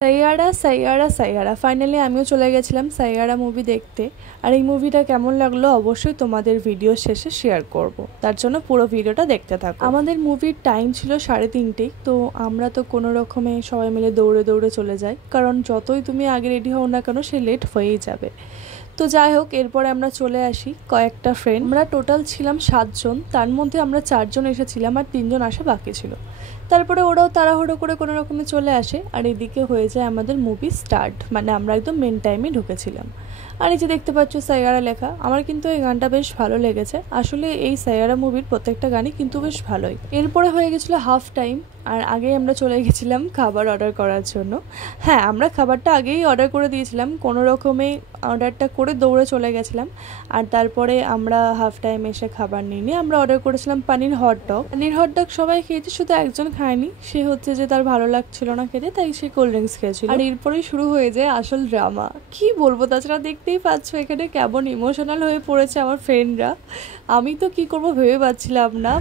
Saiyaara Saiyaara Saiyaara finally আমিও চলে গেছিলাম সাইয়ারা মুভি দেখতে। আর এই মুভিটা কেমন লাগলো অবশ্যই তোমাদের ভিডিও শেষে শেয়ার করব, তার জন্য পুরো ভিডিওটা দেখতে থাকো। আমাদের মুভির টাইম ছিল 3:30, তো আমরা তো কোনো রকমে সবাই মিলে দৌড়ে দৌড়ে চলে যাই, কারণ যতই তুমি আগে রেডি হও না কেন সে লেট হয়েই যাবে। তো যাই হোক, এরপরে আমরা চলে আসি কয়েকটা ফ্রেন্ড, আমরা টোটাল ছিলাম 7 জন, তার মধ্যে আমরা 4 জন এসেছিলাম আর 3 জন আসা বাকি ছিল। তারপরে ওরাও তাড়াহুড়ো করে কোনো রকমে চলে আসে আর এদিকে হয়ে যায় আমাদের মুভি স্টার্ট, মানে আমরা একদম মেন টাইমে ঢুকেছিলাম। আর এই যে দেখতে পাচ্ছ সাইয়ারা লেখা, আমার কিন্তু এই গানটা বেশ ভালো লেগেছে। আসলে এই সাইয়ারা মুভির প্রত্যেকটা গানই কিন্তু বেশ ভালোই। এরপরে হয়ে গেছিলো হাফ টাইম, আর আগেই আমরা চলে গেছিলাম খাবার অর্ডার করার জন্য। হ্যাঁ, আমরা খাবারটা আগেই অর্ডার করে দিয়েছিলাম, কোনো রকমে অর্ডারটা করে দৌড়ে চলে গেছিলাম। আর তারপরে আমরা হাফ টাইম এসে খাবার নিয়ে আমরা অর্ডার করেছিলাম পানির হটডগ। পানির হটডগ সবাই খেয়েছে, শুধু একজন খায়নি, সে হচ্ছে যে তার ভালো লাগছিল না খেতে, তাই সে কোল্ড ড্রিঙ্কস খেয়েছিল। আর এরপরেই শুরু হয়ে যায় আসল ড্রামা। কি বলবো, তাছাড়া দেখতেই পাচ্ছ এখানে কেমন ইমোশনাল হয়ে পড়েছে আমার ফ্রেন্ডরা। আমি তো কি করবো ভেবে পাচ্ছিলাম না।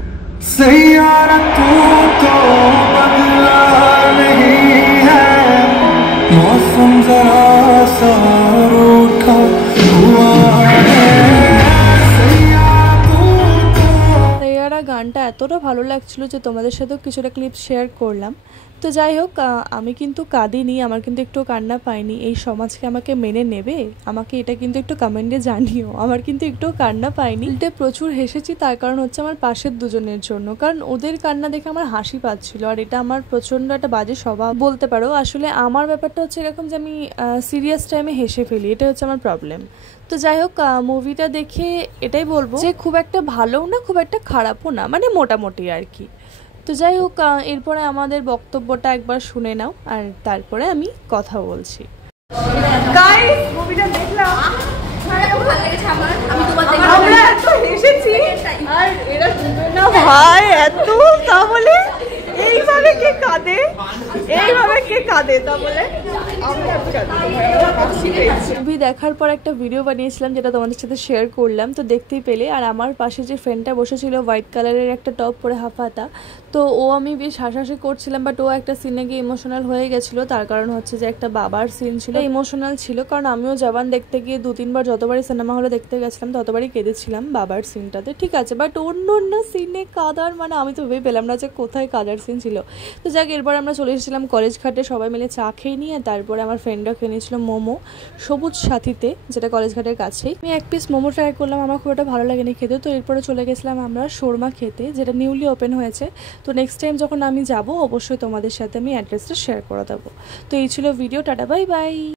सैयारा तू तो बदला नहीं है, मौसम जरा सा रूठा हुआ है। সাইয়ারা গানটা এতটা ভালো লাগছিল যে তোমাদের সাথেও কিছুটা ক্লিপ শেয়ার করলাম। তো যাই হোক, আমি কিন্তু কাঁদিনি, আমার কিন্তু একটু কান্না পাইনি। এই সমাজকে আমাকে মেনে নেবে, আমাকে এটা কিন্তু একটু কমেন্টে জানিও। আমার কিন্তু একটু কান্না পাইনি, উল্টে প্রচুর হেসেছি। তার কারণ হচ্ছে আমার পাশের দুজনের জন্য, কারণ ওদের কান্না দেখে আমার হাসি পাচ্ছিল। আর এটা আমার প্রচণ্ড একটা বাজে স্বভাব বলতে পারো। আসলে আমার ব্যাপারটা হচ্ছে এরকম যে আমি সিরিয়াস টাইমে হেসে ফেলি, এটা হচ্ছে আমার প্রবলেম। তো যাই হোক, মুভিটা দেখে এটাই বলবো যে খুব একটা ভালোও না খুব একটা খারাপও না, মানে মোটামুটি আর কি। তো যাই হোক, এরপরে আমাদের বক্তব্যটা একবার শুনে নাও আর তারপরে আমি কথা বলছি। গাইস, মুভিটা দেখলাম, ভালো লেগেছে আমার। আমি তোমার দেখে আমরা এত হেসেছি, আর এরা না ভাই এত, তাহলে এইভাবে কে কাঁদে, এইভাবে কে কাঁদে, তাহলে আমরা মুভি দেখার পর একটা ভিডিও বানিয়েছিলাম যেটা তোমাদের সাথে শেয়ার করলাম, তো দেখতেই পেলে। আর আমার পাশে যে ফ্রেন্ডটা বসেছিল হোয়াইট কালারের একটা টপ পরে হাফাতা, তো ও আমি বেশ হাসাহাসি করছিলাম, বাট ও একটা সিনে গিয়ে ইমোশনাল হয়ে গেছিলো। তার কারণ হচ্ছে যে একটা বাবার সিন ছিল, ইমোশনাল ছিল। কারণ আমিও জবান দেখতে গিয়ে 2-3 বার যতবারই সিনেমা হলে দেখতে গেছিলাম ততবারই কেঁদেছিলাম বাবার সিনটাতে, ঠিক আছে। বাট অন্য অন্য সিনে কাঁদার মানে আমি তো ভেবে পেলাম না যে কোথায় কাঁদার সিন ছিল। তো যাক, এরপর আমরা চলে এসেছিলাম কলেজ ঘাটে, সবাই মিলে চা খেয়ে নিয়ে। তারপরে আমার ফ্রেন্ডরা খেয়ে নিয়েছিল মোমো সবুজ সাথীতে, যেটা কলেজ ঘাটের কাছেই। আমি 1 পিস মোমো ট্রাই করলাম, আমার খুব একটা ভালো লাগেনি খেতে। তো এরপরে চলে গেছিলাম আমরা শোরমা খেতে, যেটা নিউলি ওপেন হয়েছে। তো নেক্সট টাইম যখন আমি যাব অবশ্যই তোমাদের সাথে আমি অ্যাড্রেসটা শেয়ার করে দেবো। তো এই ছিল ভিডিও, টাটা বাই বাই।